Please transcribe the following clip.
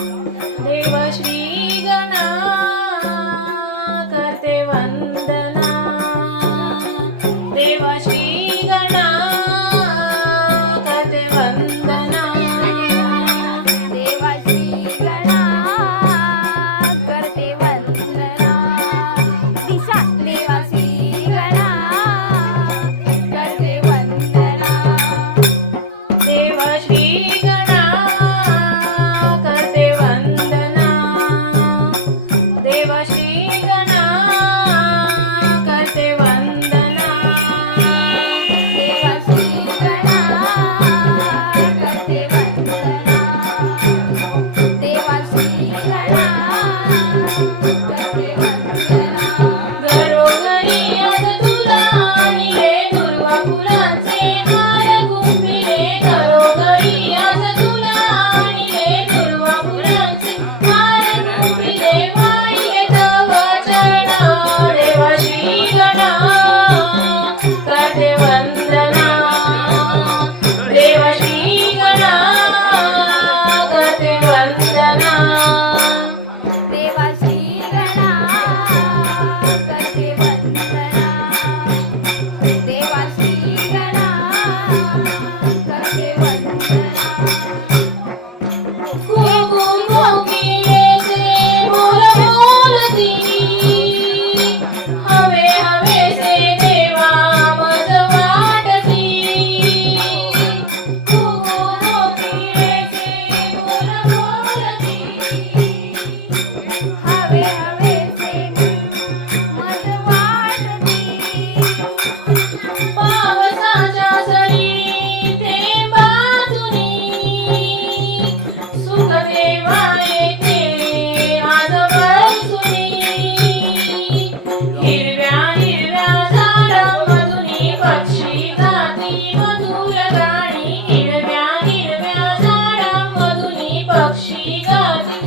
देव श्री गणा करते वंदना, देव श्री गणा करते वंदना, देव श्री गणा करते वंदना, दिशा देव श्री गणा करते वंदना, देव श्री गणा करते वंदना, देव श्री गणा करते वंदना, देव श्री गणा करते वंदना, देव श्री गणा करते वंदना. घरोघरी आज तुला आणले दुर्वा फुलांचे हार गुंफिले, घरोघरी आज तुला आणले दुर्वा फुलांचे हार गुंफिले, वाहिले तव चरणा, देव श्री गणा करते वंदना, देव श्री गणा करते वंदना, देव श्री गणा करते वंदना, देव श्री गणा करते वंदना. घुमघुम कोकिलेचे बोल बोलती, हवे हवेसे देवा मज वाटती, घुमघुम कोकिलेचे बोल बोलती, हवे हवेसे मज वाटती, पावसाच्या सरी थेंबातुनी सुख देवा येते आज बरसुनी, हिरव्या हिरव्या झाडांमधुनी पक्षी गाती मधुर गाणी, हिरव्या हिरव्या झाडांमधुनी पक्षी गाती